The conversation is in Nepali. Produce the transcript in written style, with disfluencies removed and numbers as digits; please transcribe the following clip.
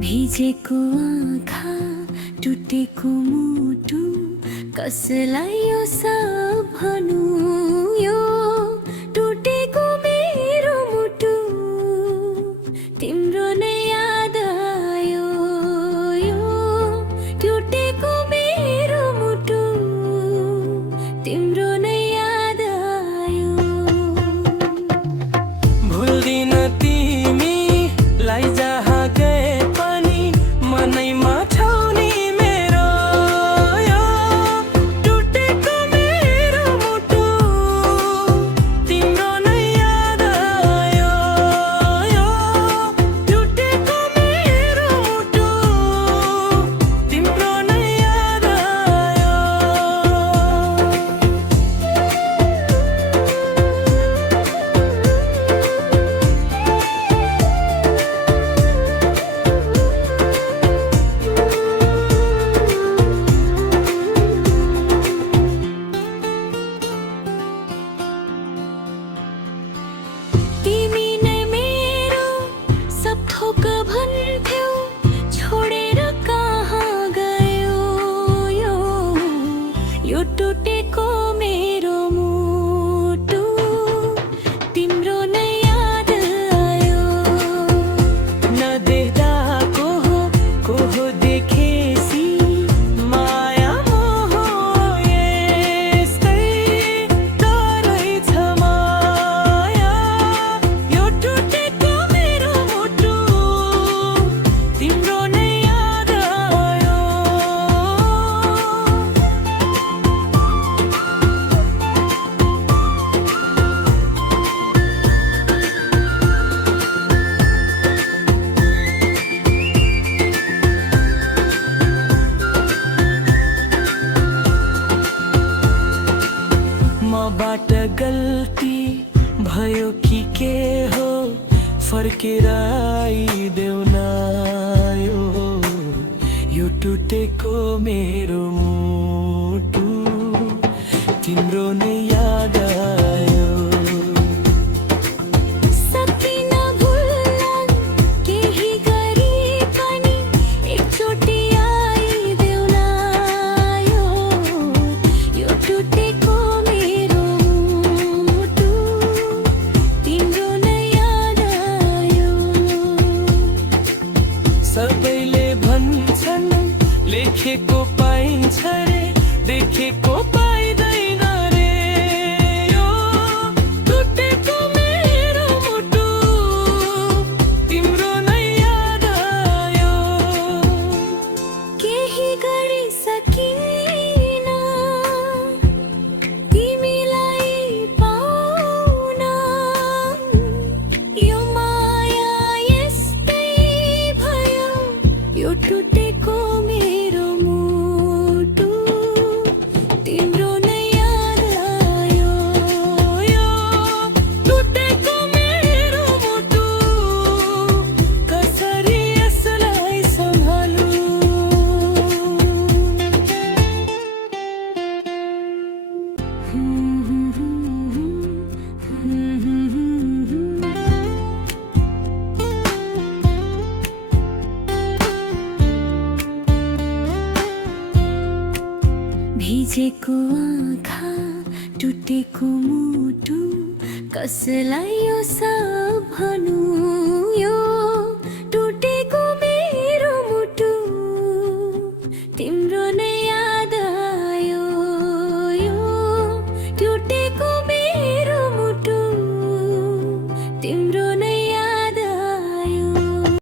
भिजेको आँखा टुटेको मुटु कसलाई यो सब भनौँ यो टुटेको मेरो मुटु तिम्रो नै याद आयो यो टुटेको मेरो मुटु तिम्रो नै याद आयो भुल्दिन तिमीलाई जहाँ गए पनि मनैमा छाउने मेरो यो टुटेको मेरो मुटु तिम्रो नै याद आयो यो टुटेको मेरो मुटु तिम्रो नै याद आयो तिमी नै मेरो सब थोक भन्थ्यौ छोडेर कहाँ गयो यो टुटेको मेरो मुटु तिम्रो नै याद आयो नदेख्दा को हो देखेसी माया मोह यस्तै रहेछ माया यो टुटेको मेरो मुटु तिम्रो नै याद आयो मबाट गल्ती भयो कि के हो फर्केर आइदेऊ न यो टुटेको मेरो मुटु तिम्रो नै याद आयो सकिन भुल्न केही गरी पनि एकचोटि आइदेऊ न यो टुटेको मेरो मुटु तिम्रो नै याद आयो सबैले भन्छन् लेखेको पाइन्छ रे देखेको पाइँदैन रे यो टुटेको मेरो मुटु तिम्रो नै याद आयो केही गरी सकिन तिमीलाई पाउन यो माया यस्तै भयो यो टुटेको मेरो मुटु तिम्रो नै याद आयो यो टुटेको मेरो मुटु कसरी यसलाई सम्हालु भिजेको आँखा टुटेको मुटु कसलाई यो सब भनौँ